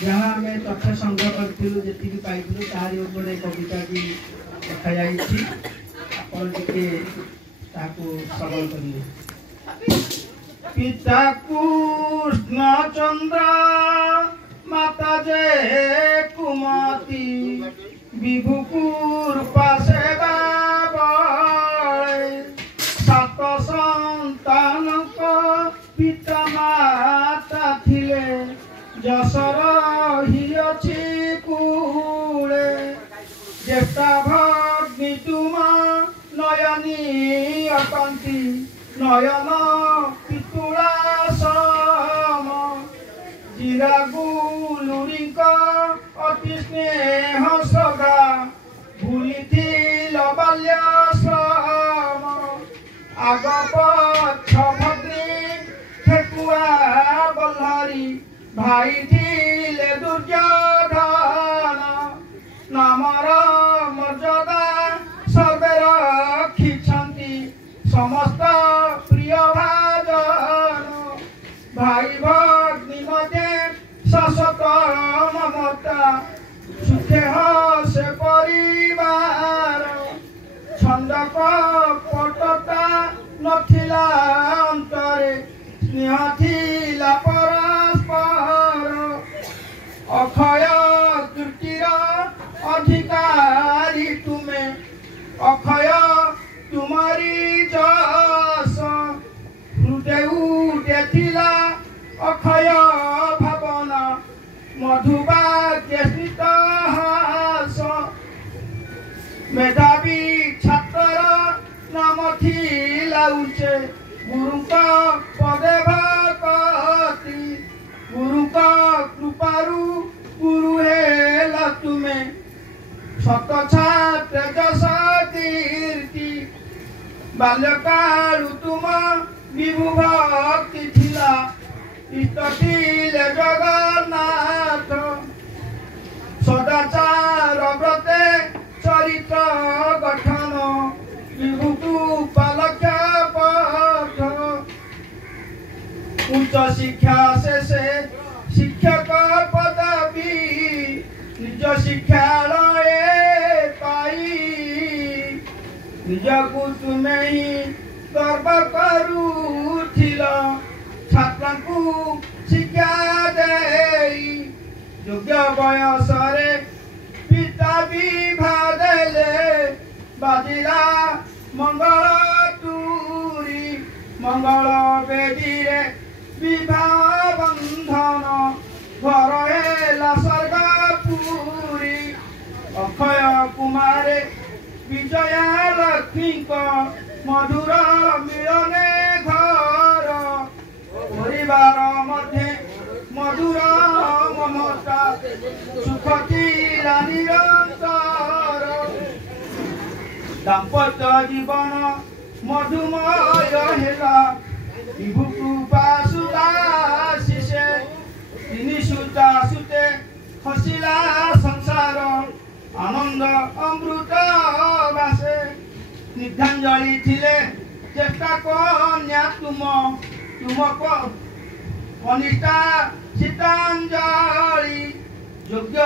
जहाँ आम तथ्य संग्रह करूँ जी पाइलु तारी उपरे कविता भी लिखा सरल करेंगे। पिता कृष्ण चंद्र माता जे कुमती विभुकुर पासे सात संतान को पिता माता थिले जसर ही अच्छी कूले जेष्टा भग्नि तुम नयनी अकंती नयन पितुला सम जीरा गुलुरी अति स्नेह सगा भूली बाल्य श्रम आग पक्ष भग्नि ठेकुआ बल्हारी भाई थिले दुर्योधन नामर मर्यादा सर्वे रखिछन्ति समस्त प्रिय भाजन भाई भग्नि मध्य शाश्वत ममता सुखे हसे परिवार छंद कपटता नथिला अंतरे स्नेह थिला परस्पर अक्षय कीर्तिर अधिकारी तुमे अक्षय तुम्हारी जस हृदय उठेथिला अक्षय भावना मधुभाग्य स्मित हास मेधावी छात्र नाम थिला उच्चे गुरुका पदे भक्ति गुरुका कृपारु गुरु हेला तुमे सत छात्र जस कीर्ति बाल्यकालु तुम विभु भक्ति थिला इष्ट थिले जगन्नाथ सदाचार व्रते चरित्र गठन विभुतु पालक्ष्य पठ उच्च शिक्षा शेषे शिक्षक पदवी निज शिक्षालय पाई निजकु तुमे ही गर्व करूथिल छात्र को शिक्षा देई योग्य बयसरे पिता विभा देले बाजिला मंगल तुरी मंगल बेदी रे विवाह बंधन घर हेला स्वर्गपुरी अक्षय कुमारे विजया लक्ष्मी मधुर मिलने घर परिवार मध्य मधुर ममता सुख थिला निरंतर दाम्पत्य जीवन मधुमय हेला विभु कृपा सुदाशिषे तिनि सुता सुते हसिला संसार आनंद अमृत बासे निधांजलि थिले चेष्टा कन्या तुम कनिष्ठा सीतांजलि योग्य